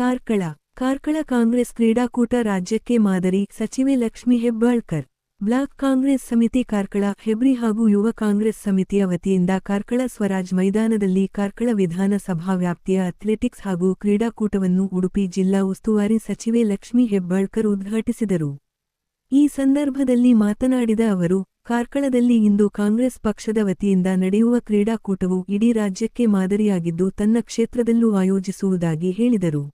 ಕಾರ್ಕಳ ಕಾಂಗ್ರೆಸ್ ಕ್ರೀಡಾಕೂಟ ರಾಜ್ಯಕ್ಕೆ ಮಾದರಿ. ಸಚಿವೆ ಲಕ್ಷ್ಮೀ ಹೆಬ್ಬಾಳ್ಕರ್. ಬ್ಲಾಕ್ ಕಾಂಗ್ರೆಸ್ ಸಮಿತಿ ಕಾರ್ಕಳ, ಹೆಬ್ರಿ ಹಾಗೂ ಯುವ ಕಾಂಗ್ರೆಸ್ ಸಮಿತಿಯ ವತಿಯಿಂದ ಕಾರ್ಕಳ ಸ್ವರಾಜ್ ಮೈದಾನದಲ್ಲಿ ಕಾರ್ಕಳ ವಿಧಾನಸಭಾ ವ್ಯಾಪ್ತಿಯ ಅಥ್ಲೆಟಿಕ್ಸ್ ಹಾಗೂ ಕ್ರೀಡಾಕೂಟವನ್ನು ಉಡುಪಿ ಜಿಲ್ಲಾ ಉಸ್ತುವಾರಿ ಸಚಿವೆ ಲಕ್ಷ್ಮೀ ಹೆಬ್ಬಾಳ್ಕರ್ ಉದ್ಘಾಟಿಸಿದರು. ಈ ಸಂದರ್ಭದಲ್ಲಿ ಮಾತನಾಡಿದ ಅವರು, ಕಾರ್ಕಳದಲ್ಲಿ ಇಂದು ಕಾಂಗ್ರೆಸ್ ಪಕ್ಷದ ವತಿಯಿಂದ ನಡೆಯುವ ಕ್ರೀಡಾಕೂಟವು ಇಡೀ ರಾಜ್ಯಕ್ಕೆ ಮಾದರಿಯಾಗಿದ್ದು ತನ್ನ ಕ್ಷೇತ್ರದಲ್ಲೂ ಆಯೋಜಿಸುವುದಾಗಿ ಹೇಳಿದರು.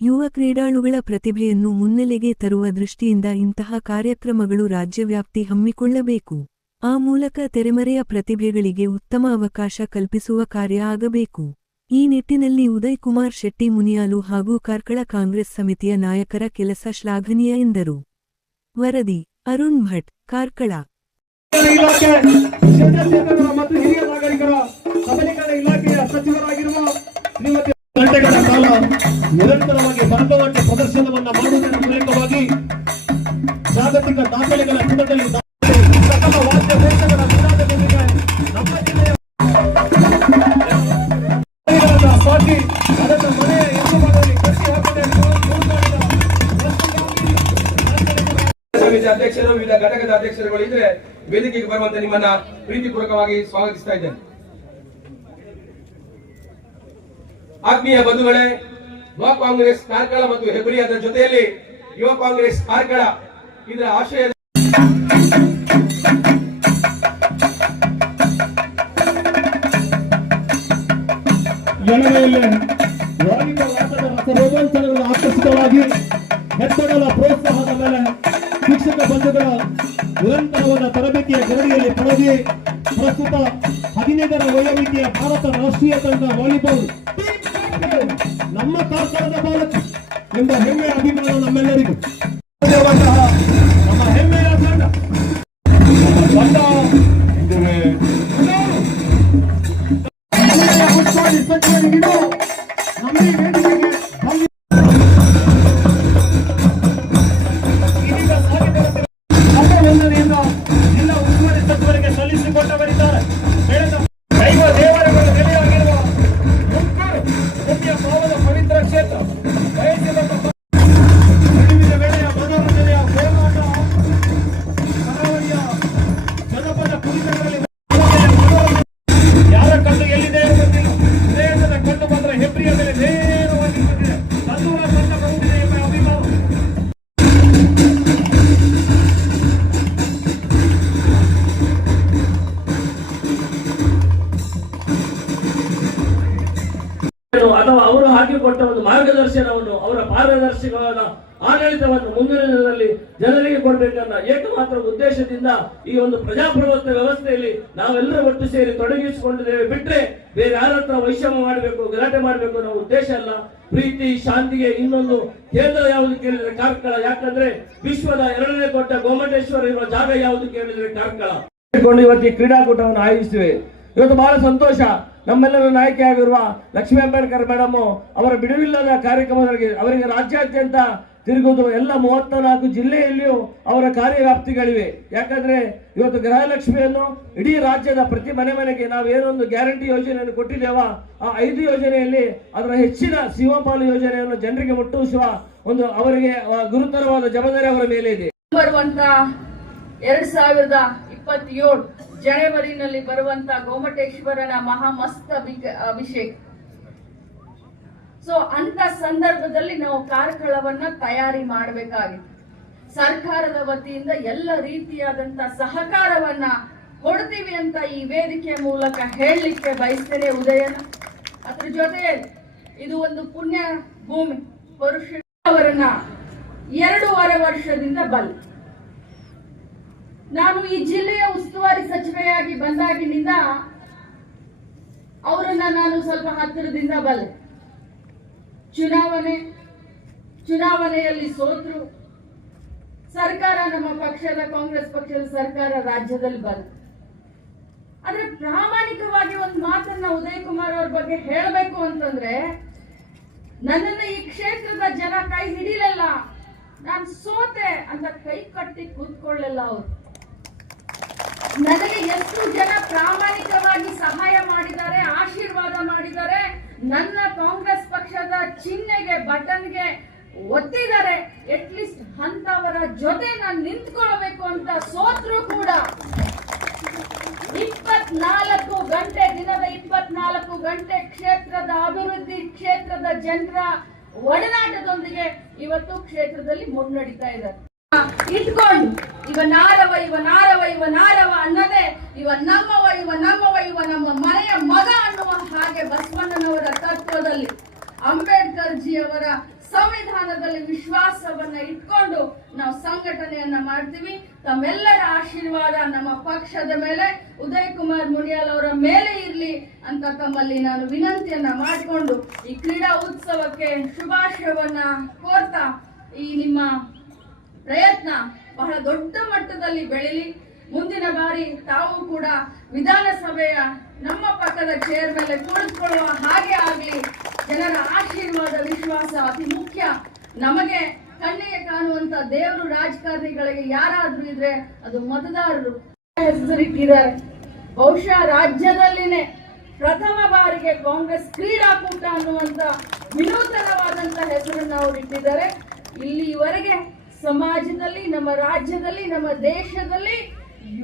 ಯುವ ಕ್ರೀಡಾಳುಗಳ ಪ್ರತಿಭೆಯನ್ನು ಮುನ್ನೆಲೆಗೆ ತರುವ ದೃಷ್ಟಿಯಿಂದ ಇಂತಹ ಕಾರ್ಯಕ್ರಮಗಳು ರಾಜ್ಯವ್ಯಾಪ್ತಿ ಹಮ್ಮಿಕೊಳ್ಳಬೇಕು. ಆ ಮೂಲಕ ತೆರೆಮರೆಯ ಪ್ರತಿಭೆಗಳಿಗೆ ಉತ್ತಮ ಅವಕಾಶ ಕಲ್ಪಿಸುವ ಕಾರ್ಯ ಆಗಬೇಕು. ಈ ನಿಟ್ಟಿನಲ್ಲಿ ಉದಯ್ ಕುಮಾರ್ ಶೆಟ್ಟಿ ಮುನಿಯಾಲು ಹಾಗೂ ಕಾರ್ಕಳ ಕಾಂಗ್ರೆಸ್ ಸಮಿತಿಯ ನಾಯಕರ ಕೆಲಸ ಶ್ಲಾಘನೀಯ ಎಂದರು. ವರದಿ ಅರುಣ್ ಭಟ್, ಕಾರ್ಕಳ. ಗಂಟೆಗಳ ಕಾಲ ನಿರಂತರವಾಗಿ ಭರತನಾಟ್ಯ ಪ್ರದರ್ಶನವನ್ನು ಮಾಡುವುದರ ಮೂಲಕವಾಗಿ ಜಾಗತಿಕ ದಾಖಲೆಗಳ ಪುಟದಲ್ಲಿ ಸಕಲ ವಾದ್ಯ ದೇಶಗಳ ವಿಧಾನದೊಂದಿಗೆ ನಮ್ಮ ಜಿಲ್ಲೆಯ ಸಾಕಿ ಅದನ್ನು ಮನೆಯ ಎಂದು ಭಾಗದಲ್ಲಿ ಕಟ್ಟಿ ಸಮಿತಿ ಅಧ್ಯಕ್ಷರು, ವಿವಿಧ ಘಟಕದ ಅಧ್ಯಕ್ಷರುಗಳು ಇದ್ರೆ ವೇದಿಕೆಗೆ ಬರುವಂತೆ ನಿಮ್ಮನ್ನ ಪ್ರೀತಿಪೂರ್ವಕವಾಗಿ ಸ್ವಾಗತಿಸ್ತಾ ಇದ್ದೇನೆ. ಆತ್ಮೀಯ ಬಂಧುಗಳೇ, ಬ್ಲಾಕ್ ಕಾಂಗ್ರೆಸ್ ಕಾರ್ಕಳ ಮತ್ತು ಹೆಬ್ರಿ ಅದರ ಜೊತೆಯಲ್ಲಿ ಯುವ ಕಾಂಗ್ರೆಸ್ ಕಾರ್ಕಳ ಇದರ ಆಶಯ ಎಳವೆಯಲ್ಲಿ ವಾಲಿಬಾಲ್ ಆಟದ ರಸರೋಮಾಂಚನಗಳು ಆಕರ್ಷಿತವಾಗಿ ಹೆತ್ತಗಳ ಪ್ರೋತ್ಸಾಹದ ಮೇಲೆ ಶಿಕ್ಷಕ ಬಂಧುಗಳ ನಿರಂತರವಾದ ತರಬೇತಿಯ ಗರಡಿಯಲ್ಲಿ ಪಳಗಿ ಪ್ರಸ್ತುತ 15ರ ವಯೋಮಿತಿಯ ಭಾರತ ರಾಷ್ಟ್ರೀಯ ತಂಡ ವಾಲಿಬಾಲ್ ನಮ್ಮ ಕಾರ್ಕಳದ ಬಾಲಕ ಎಂಬ ಹೆಮ್ಮೆಯ ಅಭಿಮಾನ ನಮ್ಮೆಲ್ಲರಿಗೂ. ನಮ್ಮ ಹೆಮ್ಮೆಯ ತಂಡ ಸಚಿವರಿಗೂ ನಮ್ಮ ವೇದಿಕೆಗೆ ಇದೀಗ ಅಭಿನಂದನೆಯಿಂದ ಜಿಲ್ಲಾ ಉಸ್ತುವಾರಿ ಸಚಿವರಿಗೆ ಸಲ್ಲಿಸಿಕೊಂಡವರಿದ್ದಾರೆ. ದೈವ ದೇವರುಗಳ ನೆಲೆಯಾಗಿರುವ ಪಾವನ ಪವಿತ್ರ ಕ್ಷೇತ್ರ ವಯಸ್ಸಿನ ವೇಳೆಯ ಮನೋರಂಜನೆಯ ಹೋರಾಟ ಕರಾವಳಿಯ ಜನಪದ ಕುಣಿತಗಳಲ್ಲಿ ಯಾರ ಕಣ್ಣು ಎಲ್ಲಿದೆ ಗೊತ್ತಿಲ್ಲ. ದೇಶದ ಕಣ್ಣು ಮಾತ್ರ ಹೆಬ್ರಿಯ ಮೇಲೆ ನೇರವಾಗಿ ಬಂದಿದೆ. ಮಧುರ ಕಂಡ ಬರುತ್ತಿದೆ ಎಂಬ ಅಭಿಮಾನ. ಅಥವಾ ಅವರು ಹಾಕಿಕೊಟ್ಟ ಒಂದು ಮಾರ್ಗದರ್ಶನವನ್ನು, ಅವರ ಪಾರದರ್ಶಕವಾದ ಆಡಳಿತವನ್ನು ಮುಂದಿನ ದಿನದಲ್ಲಿ ಜನರಿಗೆ ಕೊಡಬೇಕನ್ನ ಏಕಮಾತ್ರ ಉದ್ದೇಶದಿಂದ ಈ ಒಂದು ಪ್ರಜಾಪ್ರಭುತ್ವ ವ್ಯವಸ್ಥೆಯಲ್ಲಿ ನಾವೆಲ್ಲರೂ ಒಟ್ಟು ಸೇರಿ ತೊಡಗಿಸಿಕೊಂಡಿದ್ದೇವೆ. ಬಿಟ್ರೆ ಬೇರೆ ಯಾರ ಹತ್ರ ವೈಷಮ್ಯ ಮಾಡಬೇಕು, ಗಲಾಟೆ ಮಾಡಬೇಕು ಅನ್ನೋ ಉದ್ದೇಶ ಅಲ್ಲ. ಪ್ರೀತಿ ಶಾಂತಿಗೆ ಇನ್ನೊಂದು ಕೇಂದ್ರ ಯಾವುದು ಕೇಳಿದ್ರೆ ಕಾರ್ಕಳ. ಯಾಕಂದ್ರೆ ವಿಶ್ವದ 2ನೇ ದೊಡ್ಡ ಗೋಮಟೇಶ್ವರ ಇರುವ ಜಾಗ ಯಾವುದು ಕೇಳಿದ್ರೆ ಕಾರ್ಕಳ. ಇವತ್ತು ಈ ಕ್ರೀಡಾಕೂಟವನ್ನು ಆಯೋಜಿಸಿವೆ. ಇವತ್ತು ಬಹಳ ಸಂತೋಷ. ನಮ್ಮೆಲ್ಲರ ನಾಯಕಿಯಾಗಿರುವ ಲಕ್ಷ್ಮೀ ಹೆಬ್ಬಾಳ್ಕರ್ ಮೇಡಮ್ ಅವರ ಬಿಡುವಿಲ್ಲದ ಕಾರ್ಯಕ್ರಮಗಳಿಗೆ ಅವರಿಗೆ ರಾಜ್ಯಾದ್ಯಂತ ತಿರುಗುವುದು ಎಲ್ಲ 34 ಜಿಲ್ಲೆಯಲ್ಲಿಯೂ ಅವರ ಕಾರ್ಯವ್ಯಾಪ್ತಿಗಳಿವೆ. ಯಾಕಂದ್ರೆ ಇವತ್ತು ಗೃಹಲಕ್ಷ್ಮಿಯನ್ನು ಇಡೀ ರಾಜ್ಯದ ಪ್ರತಿ ಮನೆಗೆ ನಾವು ಏನೊಂದು ಗ್ಯಾರಂಟಿ ಯೋಜನೆಯನ್ನು ಕೊಟ್ಟಿದ್ದೇವ, ಆ 5 ಯೋಜನೆಯಲ್ಲಿ ಅದರ ಹೆಚ್ಚಿನ ಸಿಂಹಪಾಲು ಯೋಜನೆಯನ್ನು ಜನರಿಗೆ ಮುಟ್ಟಿಸುವ ಒಂದು ಅವರಿಗೆ ಗುರುತರವಾದ ಜವಾಬ್ದಾರಿ ಅವರ ಮೇಲೆ ಇದೆ. ಬರುವಂತ 2027 ಜನವರಿನಲ್ಲಿ ಬರುವಂತ ಗೋಮಟೇಶ್ವರನ ಮಹಾಮಸ್ತ ಅಭಿಷೇಕ. ಸೊ ಅಂತ ಸಂದರ್ಭದಲ್ಲಿ ನಾವು ಕಾರ್ಕಳವನ್ನ ತಯಾರಿ ಮಾಡಬೇಕಾಗಿತ್ತು. ಸರ್ಕಾರದ ವತಿಯಿಂದ ಎಲ್ಲ ರೀತಿಯಾದಂತ ಸಹಕಾರವನ್ನ ಕೊಡ್ತೀವಿ ಅಂತ ಈ ವೇದಿಕೆಯ ಮೂಲಕ ಹೇಳಲಿಕ್ಕೆ ಬಯಸ್ತೇನೆ ಉದಯನ. ಅದ್ರ ಜೊತೆ ಇದು ಒಂದು ಪುಣ್ಯ ಭೂಮಿ. ಪರಶುರಾಮರನ್ನ 2.5 ವರ್ಷದಿಂದ ಬಲ್. ನಾನು ಈ ಜಿಲ್ಲೆಯ ಉಸ್ತುವಾರಿ ಸಚಿವೆಯಾಗಿ ಬಂದಾಗಿನಿಂದ ಅವರನ್ನ ನಾನು ಸ್ವಲ್ಪ ಹತ್ತಿರದಿಂದ ಬಲ್ಲೆ. ಚುನಾವಣೆಯಲ್ಲಿ ಸೋತರು. ಸರ್ಕಾರ ನಮ್ಮ ಪಕ್ಷದ ಕಾಂಗ್ರೆಸ್ ಪಕ್ಷದ ಸರ್ಕಾರ ರಾಜ್ಯದಲ್ಲಿ ಬಂತು. ಆದ್ರೆ ಪ್ರಾಮಾಣಿಕವಾಗಿ ಒಂದು ಮಾತನ್ನ ಉದಯ್ ಕುಮಾರ್ ಅವ್ರ ಬಗ್ಗೆ ಹೇಳಬೇಕು ಅಂತಂದ್ರೆ, ನನ್ನನ್ನ ಈ ಕ್ಷೇತ್ರದ ಜನ ಕೈ ಹಿಡಿಲಿಲ್ಲ, ನಾನು ಸೋತೆ ಅಂತ ಕೈ ಕಟ್ಟಿ ಕೂತ್ಕೊಳ್ಳಲಿಲ್ಲ. ಅವರು ನನಗೆ ಎಷ್ಟು ಜನ ಪ್ರಾಮಾಣಿಕವಾಗಿ ಸಹಾಯ ಮಾಡಿದ್ದಾರೆ, ಆಶೀರ್ವಾದ ಮಾಡಿದ್ದಾರೆ. ನನ್ನ ಕಾಂಗ್ರೆಸ್ ಪಕ್ಷ ಪಕ್ಷದ ಚಿಹ್ನೆಗೆ ಬಟನ್ಗೆ ಒತ್ತಿದ್ದಾರೆ, ಅಟ್ಲೀಸ್ಟ್ ಅಂತವರ ಜೊತೆ ನಾನು ನಿಂತ್ಕೊಳ್ಬೇಕು ಅಂತ ಸೋತ್ರು ಕೂಡ 24 ಗಂಟೆ ದಿನದ 24 ಗಂಟೆ ಕ್ಷೇತ್ರದ ಅಭಿವೃದ್ಧಿ, ಕ್ಷೇತ್ರದ ಜನರ ಒಡನಾಟದೊಂದಿಗೆ ಇವತ್ತು ಕ್ಷೇತ್ರದಲ್ಲಿ ಮುನ್ನಡೀತಾ ಇದ್ದಾರೆ. ಇಟ್ಕೊಂಡು ಇವ ನಾರವ ಅನ್ನದೇ ಇವ ನಮ್ಮ ಮನೆಯ ಮಗ ಅನ್ನುವ ಹಾಗೆ ಬಸವಣ್ಣನವರ ತತ್ವದಲ್ಲಿ, ಅಂಬೇಡ್ಕರ್ ಜಿ ಅವರ ಸಂವಿಧಾನದಲ್ಲಿ ವಿಶ್ವಾಸವನ್ನ ಇಟ್ಕೊಂಡು ನಾವು ಸಂಘಟನೆಯನ್ನ ಮಾಡ್ತೀವಿ. ತಮ್ಮೆಲ್ಲರ ಆಶೀರ್ವಾದ ನಮ್ಮ ಪಕ್ಷದ ಮೇಲೆ, ಉದಯ್ ಕುಮಾರ್ ಮುನಿಯಾಲ್ ಅವರ ಮೇಲೆ ಇರ್ಲಿ ಅಂತ ತಮ್ಮಲ್ಲಿ ನಾನು ವಿನಂತಿಯನ್ನ ಮಾಡಿಕೊಂಡು ಈ ಕ್ರೀಡಾ ಉತ್ಸವಕ್ಕೆ ಶುಭಾಶಯವನ್ನ ಕೋರ್ತಾ, ಈ ನಿಮ್ಮ ಪ್ರಯತ್ನ ಬಹಳ ದೊಡ್ಡ ಮಟ್ಟದಲ್ಲಿ ಬೆಳೀಲಿ. ಮುಂದಿನ ಬಾರಿ ತಾವು ಕೂಡ ವಿಧಾನಸಭೆಯ ನಮ್ಮ ಪಕ್ಕದ ಚೇರ್ ಮೇಲೆ ಕುಳಿತುಕೊಳ್ಳುವ ಹಾಗೆ ಆಗಲಿ. ಜನರ ಆಶೀರ್ವಾದ, ವಿಶ್ವಾಸ ಅತಿ ಮುಖ್ಯ. ನಮಗೆ ಕಣ್ಣಿಗೆ ಕಾಣುವಂತ ದೇವರು ರಾಜಕಾರಣಿಗಳಿಗೆ ಯಾರಾದ್ರೂ ಇದ್ರೆ ಅದು ಮತದಾರರು. ಹೆಸರಿಟ್ಟಿದ್ದಾರೆ. ಬಹುಶಃ ರಾಜ್ಯದಲ್ಲಿನೇ ಪ್ರಥಮ ಬಾರಿಗೆ ಕಾಂಗ್ರೆಸ್ ಕ್ರೀಡಾಕೂಟ ಅನ್ನುವಂತ ವಿನೂತನವಾದಂತ ಹೆಸರನ್ನು ಅವರು ಇಟ್ಟಿದ್ದಾರೆ. ಇಲ್ಲಿವರೆಗೆ ಸಮಾಜದಲ್ಲಿ, ನಮ್ಮ ರಾಜ್ಯದಲ್ಲಿ, ನಮ್ಮ ದೇಶದಲ್ಲಿ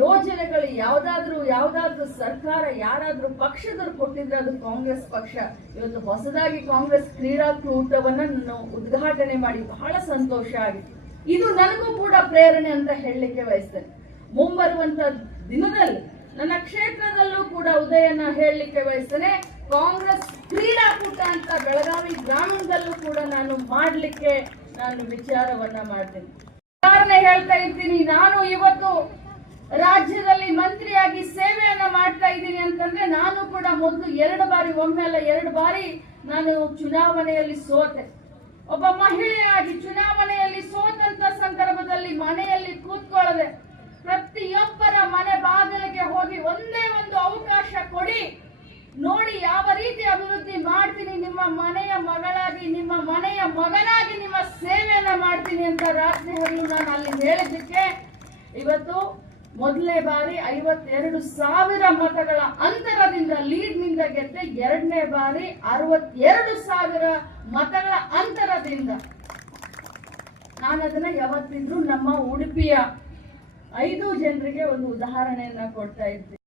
ಯೋಜನೆಗಳು ಯಾವ್ದಾದ್ರೂ ಸರ್ಕಾರ ಯಾರಾದ್ರೂ ಪಕ್ಷದವರು ಕೊಟ್ಟಿದ್ರೆ ಅದು ಕಾಂಗ್ರೆಸ್ ಪಕ್ಷ. ಇವತ್ತು ಹೊಸದಾಗಿ ಕಾಂಗ್ರೆಸ್ ಕ್ರೀಡಾಕೂಟವನ್ನ ನಾನು ಉದ್ಘಾಟನೆ ಮಾಡಿ ಬಹಳ ಸಂತೋಷ ಆಗಿತ್ತು. ಇದು ನನಗೂ ಕೂಡ ಪ್ರೇರಣೆ ಅಂತ ಹೇಳಲಿಕ್ಕೆ ಬಯಸ್ತೇನೆ. ಮುಂಬರುವಂತ ದಿನದಲ್ಲಿ ನನ್ನ ಕ್ಷೇತ್ರದಲ್ಲೂ ಕೂಡ ಉದಯನ ಹೇಳಲಿಕ್ಕೆ ಬಯಸ್ತೇನೆ. ಕಾಂಗ್ರೆಸ್ ಕ್ರೀಡಾಕೂಟ ಅಂತ ಬೆಳಗಾವಿ ಗ್ರಾಮೀಣದಲ್ಲೂ ಕೂಡ ನಾನು ಮಾಡ್ಲಿಕ್ಕೆ ವಿಚಾರವನ್ನ ಮಾಡ್ತೇನೆ. ಕಾರಣ ಹೇಳ್ತಾ ಇದ್ದೀನಿ, ನಾನು ಇವತ್ತು ರಾಜ್ಯದಲ್ಲಿ ಮಂತ್ರಿಯಾಗಿ ಸೇವೆಯನ್ನ ಮಾಡ್ತಾ ಇದ್ದೀನಿ ಅಂತಂದ್ರೆ ನಾನು ಕೂಡ ಮೊದಲು 2 ಬಾರಿ, ಒಮ್ಮೆ ಅಲ್ಲ 2 ಬಾರಿ ನಾನು ಚುನಾವಣೆಯಲ್ಲಿ ಸೋತೆ. ಒಬ್ಬ ಮಹಿಳೆಯಾಗಿ ಚುನಾವಣೆಯಲ್ಲಿ ಸೋತಂತ ಸಂದರ್ಭದಲ್ಲಿ ಮನೆಯಲ್ಲಿ ಕೂತ್ಕೊಳ್ಳದೆ ಪ್ರತಿಯೊಬ್ಬರ ಮನೆ ಬಾಗಿಲಿಗೆ ಹೋಗಿ ಒಂದೇ ಒಂದು ಅವಕಾಶ ಕೊಡಿ, ನೋಡಿ ಯಾವ ರೀತಿ ಅಭಿವೃದ್ಧಿ ಮಾಡ್ತೀನಿ, ನಿಮ್ಮ ಮನೆಯ ಮಗಳಾಗಿ, ನಿಮ್ಮ ಮನೆಯ ಮಗನಾಗಿ ನಿಮ್ಮ ಸೇವೆಯನ್ನ ಮಾಡ್ತೀನಿ ಅಂತ ರಾತ್ರಿ ಹಗಲು ನಾನು ಅಲ್ಲಿ ಹೇಳಿದ್ದಕ್ಕೆ ಇವತ್ತು ಮೊದಲನೇ ಬಾರಿ 52,000 ಮತಗಳ ಅಂತರದಿಂದ ಲೀಡ್ನಿಂದ ಗೆದ್ದೆ. 2ನೇ ಬಾರಿ 62,000 ಮತಗಳ ಅಂತರದಿಂದ. ನಾನು ಅದನ್ನ ಯಾವತ್ತಿದ್ರೂ ನಮ್ಮ ಉಡುಪಿಯ 5 ಜನರಿಗೆ ಒಂದು ಉದಾಹರಣೆಯನ್ನ ಕೊಡ್ತಾ ಇದ್ದೆ.